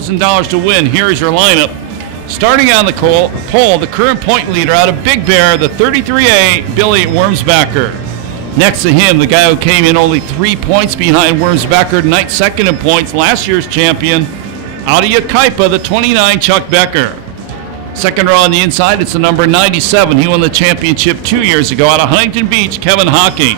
$1,000 to win. Here is your lineup. Starting on the pole, the current point leader out of Big Bear, the 33A, Billy Wormsbecker. Next to him, the guy who came in only 3 points behind Wormsbecker tonight, second in points, last year's champion, out of Yucaipa, the 29, Chuck Becker. Second row on the inside, it's the number 97. He won the championship 2 years ago out of Huntington Beach, Kevin Hocking.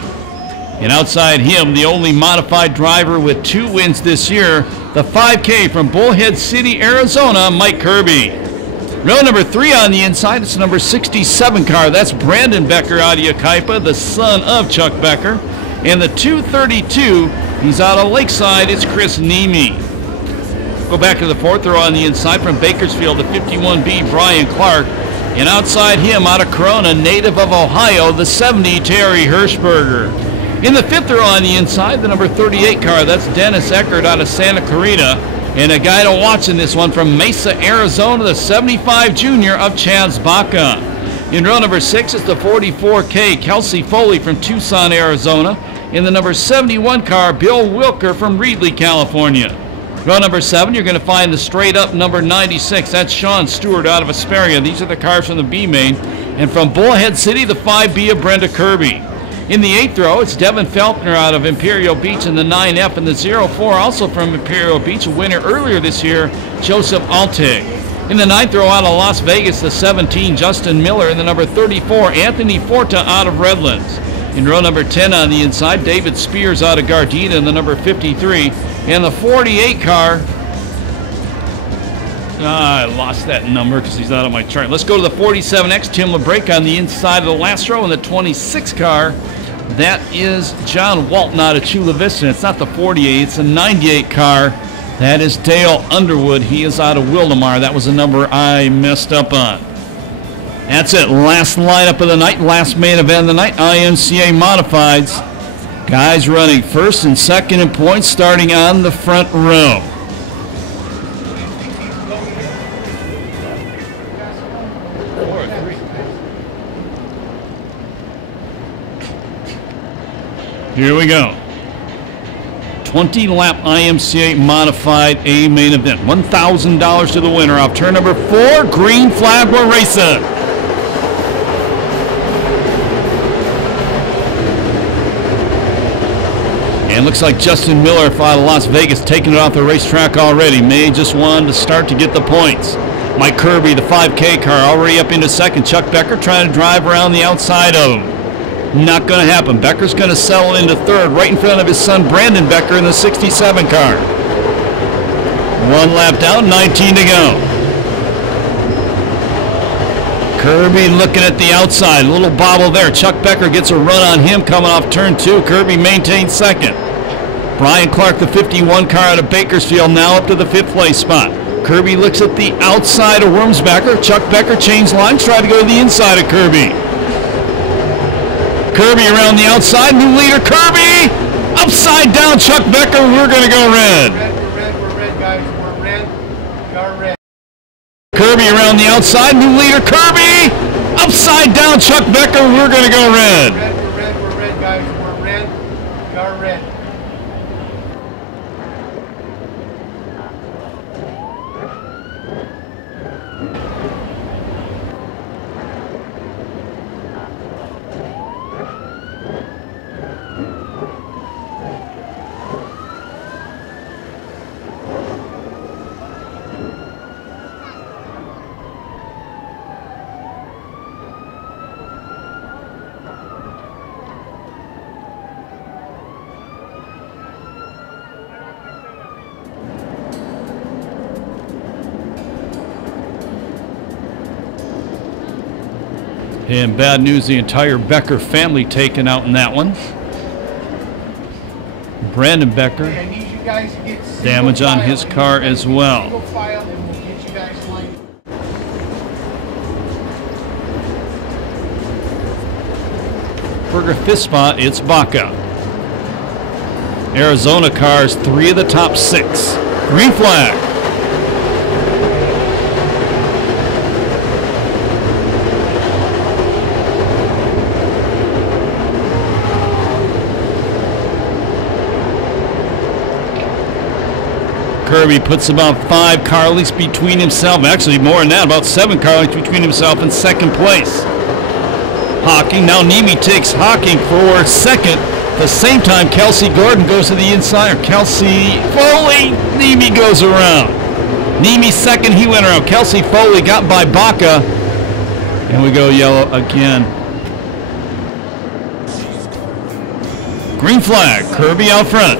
And outside him, the only modified driver with 2 wins this year, the 5K from Bullhead City, Arizona, Mike Kirby. Row number 3 on the inside, it's number 67 car. That's Brandon Becker out of Yucaipa, the son of Chuck Becker. And the 232, he's out of Lakeside, it's Chris Nemi. Go back to the 4th row on the inside from Bakersfield, the 51B, Bryan Clark. And outside him, out of Corona, native of Ohio, the 70, Terry Hirschberger. In the 5th row on the inside, the number 38 car, that's Dennis Eckert out of Santa Clarita. And a guy to watch in this one from Mesa, Arizona, the 75 junior of Chaz Baca. In row number 6 is the 44K, Kelsie Foley from Tucson, Arizona. In the number 71 car, Bill Wilker from Reedley, California. Row number 7, you're going to find the straight up number 96. That's Sean Stewart out of Asperia. These are the cars from the B-Main. And from Bullhead City, the 5B of Brenda Kirby. In the 8th row, it's Devon Felkner out of Imperial Beach in the 9F, and the 04, also from Imperial Beach, a winner earlier this year, Joseph Altig. In the 9th row out of Las Vegas, the 17, Justin Miller, and the number 34, Anthony Forta out of Redlands. In row number 10 on the inside, David Spears out of Gardena in the number 53, and the 48 car, I lost that number because he's not on my chart. Let's go to the 47X, Tim LaBrake on the inside of the last row, and the 26 car, that is John Walton out of Chula Vista. It's not the 48, it's a 98 car. That is Dale Underwood. He is out of Wildomar. That was a number I messed up on. That's it. Last lineup of the night, last main event of the night, IMCA Modifieds. Guys running first and second in points, starting on the front row. Here we go. 20-lap IMCA Modified A-Main event. $1,000 to the winner off turn number 4. Green flag, we're racing. And looks like Justin Miller out of Las Vegas taking it off the racetrack already. May just wanted to start to get the points. Mike Kirby, the 5K car, already up into second. Chuck Becker trying to drive around the outside of him. Not going to happen. Becker's going to settle into third right in front of his son Brandon Becker in the 67 car. 1 lap down, 19 to go. Kirby looking at the outside. A little bobble there. Chuck Becker gets a run on him coming off turn 2. Kirby maintains second. Bryan Clark, the 51 car out of Bakersfield, now up to the 5th place spot. Kirby looks at the outside of Wormsbecker. Chuck Becker changed lines, tried to go to the inside of Kirby. Kirby around the outside, new leader Kirby, upside down Chuck Becker, we're going to go red. We're red, guys, we're red, we are red. Kirby around the outside, new leader Kirby, upside down Chuck Becker, we're going to go red. We're red, guys, we're red, we are red. And bad news, the entire Becker family taken out in that one. Brandon Becker, I need you guys to get damage on his car as well. Single file and we'll get you guys lined. Burger 5th spot, it's Baca. Arizona cars, 3 of the top 6. Green flag. Kirby puts about 5 car lengths between himself, actually more than that, about 7 car lengths between himself and second place. Hocking, now Nemi takes Hocking for second. At the same time, Kelsie Gordon goes to the inside. Kelsie Foley, Nemi goes around. Nemi second, he went around. Kelsie Foley got by Baca, and we go yellow again. Green flag, Kirby out front.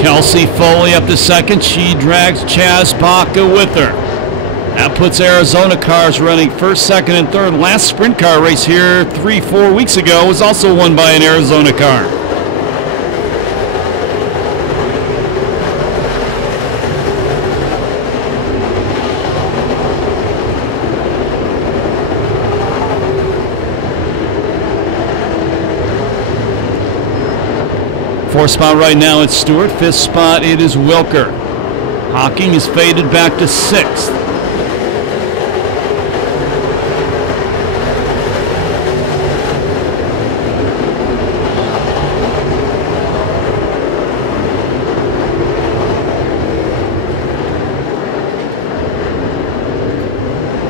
Kelsie Foley up to second. She drags Chaz Baca with her. That puts Arizona cars running first, second, and third. Last sprint car race here 3-4 weeks ago was also won by an Arizona car. Fourth spot right now it's Stewart. Fifth spot it is Wilker. Hocking is faded back to sixth.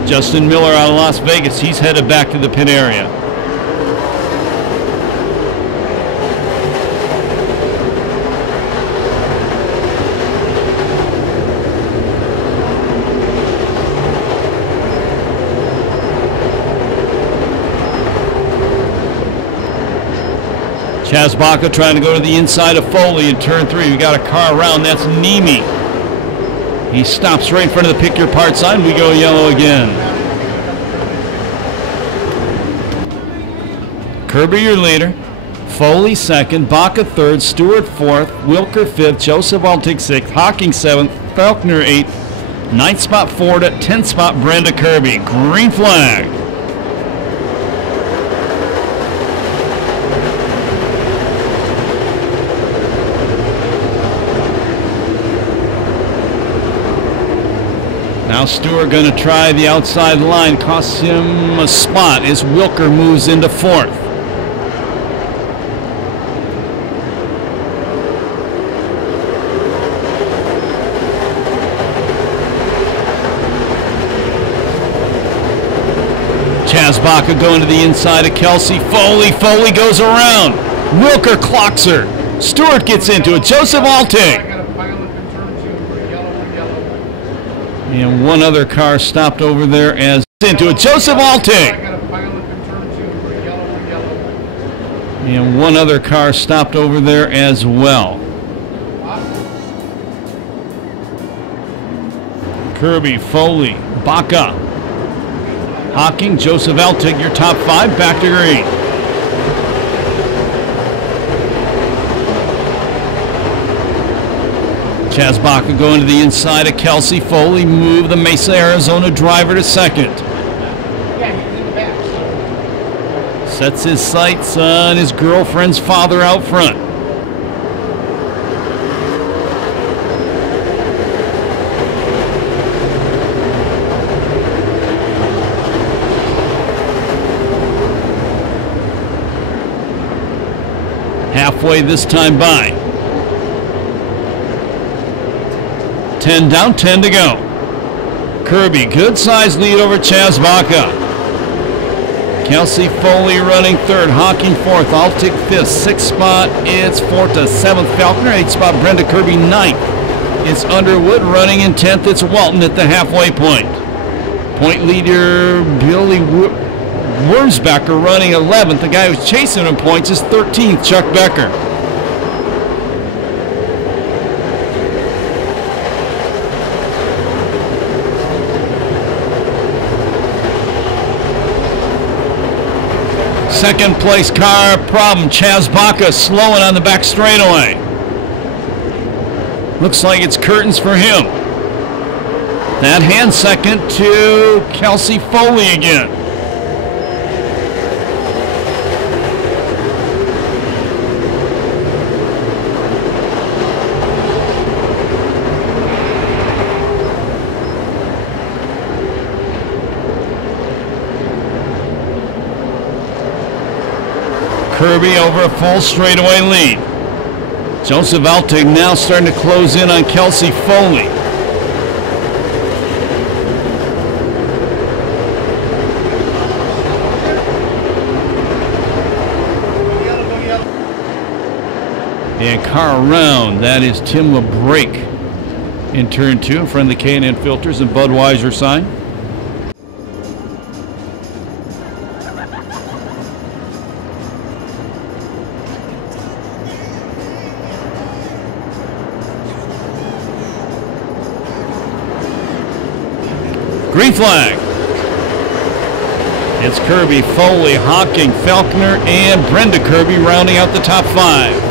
Justin Miller out of Las Vegas. He's headed back to the pit area. Chaz Baca trying to go to the inside of Foley in turn 3. We got a car around. That's Nemi. He stops right in front of the pick your part sign. We go yellow again. Kirby your leader. Foley second. Baca third. Stewart fourth. Wilker fifth. Joseph Altig sixth. Hocking seventh. Felkner eighth. Ninth spot Forta. 10th spot Brenda Kirby. Green flag. Now Stewart going to try the outside line. Costs him a spot as Wilker moves into fourth. Chaz Baca going to the inside of Kelsie. Foley goes around. Wilker clocks her. Stewart gets into it. Joseph Altig. And one other car stopped over there as into it. Joseph Altig. And one other car stopped over there as well. Kirby, Foley, Baca, Hocking, Joseph Altig, your top 5, back to green. Chaz Baca going to the inside of Kelsie. Foley move the Mesa, Arizona driver to second. Sets his sights on his girlfriend's father out front. Halfway this time by. 10 down, 10 to go. Kirby, good size lead over Chaz Baca. Kelsie Foley running third, Hocking fourth, Altig fifth, sixth spot it's Forta, seventh Felkner, eighth spot Brenda Kirby, ninth. It's Underwood running in 10th, it's Walton at the halfway point. Point leader Billy Wormsbecker running 11th. The guy who's chasing him points is 13th, Chuck Becker. Second place car problem. Chaz Baca slowing on the back straightaway. Looks like it's curtains for him. That hand second to Kelsie Foley again. Kirby over a full straightaway lead. Joseph Altig now starting to close in on Kelsie Foley. And car around, that is Tim LaBrake in turn 2 in front of the K&N Filters and Budweiser sign. Green flag. It's Kirby, Foley, Hocking, Felkner, and Brenda Kirby rounding out the top 5.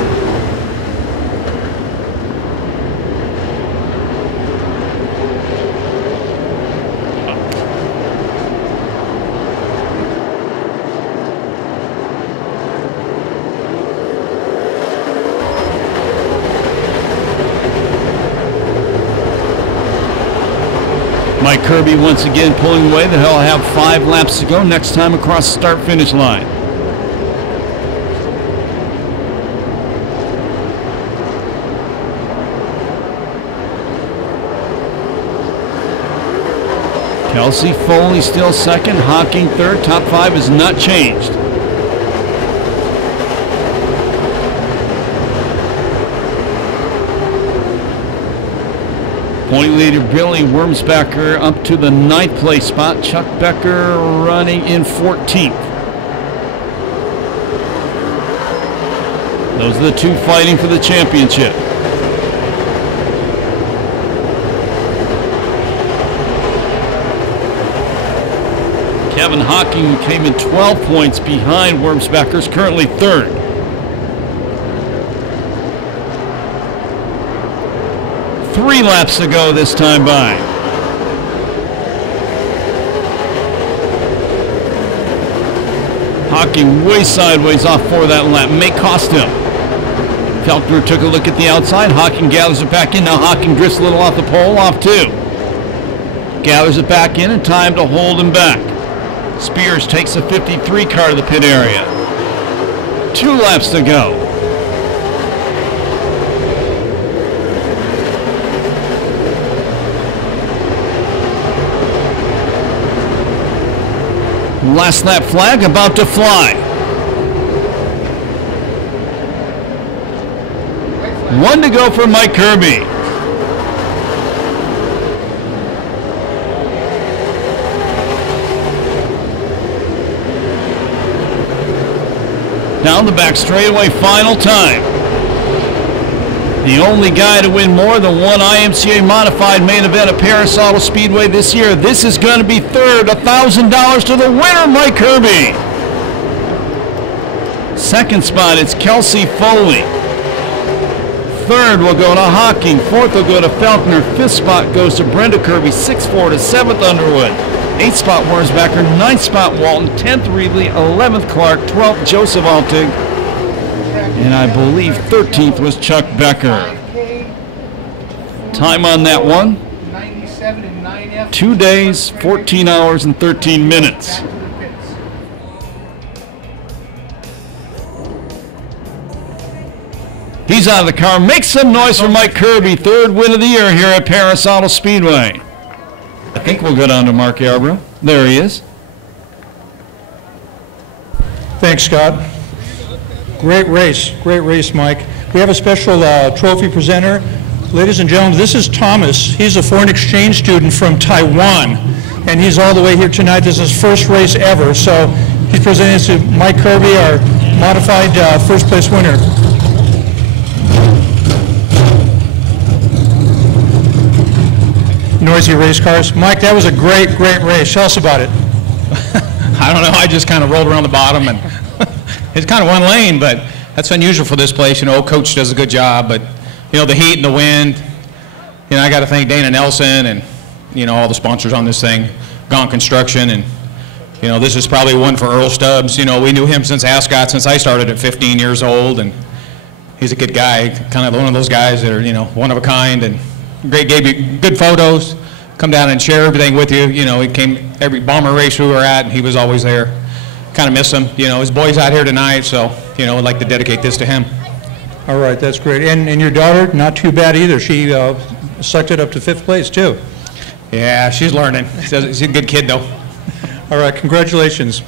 Mike Kirby once again pulling away. They'll have 5 laps to go next time across the start-finish line. Kelsie, Foley still second, Hocking third. Top 5 has not changed. Point leader Billy Wormsbecker up to the 9th place spot. Chuck Becker running in 14th. Those are the 2 fighting for the championship. Kevin Hocking came in 12 points behind Wormsbecker's currently 3rd. Three laps to go this time by. Hocking way sideways off for that lap. May cost him. Felkner took a look at the outside. Hocking gathers it back in. Now Hocking drifts a little off the pole, off 2. Gathers it back in and time to hold him back. Spears takes a 53 car to the pit area. 2 laps to go. Last lap flag about to fly. 1 to go for Mike Kirby. Down the back straightaway, final time. The only guy to win more than 1 IMCA modified main event at Perris Auto Speedway this year. This is going to be 3rd, $1,000 to the winner, Mike Kirby. 2nd spot, it's Kelsie Foley. 3rd will go to Hocking. 4th will go to Felkner. 5th spot goes to Brenda Kirby. 6th Forta, 7th Underwood. 8th spot Wormsbecker. 9th spot Walton. 10th Reedley. 11th Clark. 12th Joseph Altig. And I believe 13th was Chuck Becker. Time on that one, 2 days, 14 hours, and 13 minutes. He's out of the car. Make some noise for Mike Kirby, 3rd win of the year here at Perris Auto Speedway. I think we'll go down to Mark Yarborough. There he is. Thanks, Scott. Great race, Mike. We have a special trophy presenter. Ladies and gentlemen, this is Thomas. He's a foreign exchange student from Taiwan, and he's all the way here tonight. This is his first race ever, so he's presenting to Mike Kirby, our modified first place winner. Noisy race cars. Mike, that was a great race. Tell us about it. I don't know. I just kind of rolled around the bottom and it's kind of one lane, but that's unusual for this place. You know, coach does a good job, but you know, the heat and the wind, you know, I got to thank Dana Nelson and, you know, all the sponsors on this thing, Gaunt Construction, and, you know, this is probably one for Earl Stubbs. You know, we knew him since Ascot, since I started at 15 years old, and he's a good guy, kind of one of those guys that are, you know, one of a kind, and gave you good photos, come down and share everything with you. You know, he came every bomber race we were at, and he was always there. kind of miss him. You know, his boy's out here tonight, so, you know, I'd like to dedicate this to him. All right, that's great. And your daughter, not too bad either. She sucked it up to 5th place, too. Yeah, she's learning. She's a good kid, though. All right, congratulations.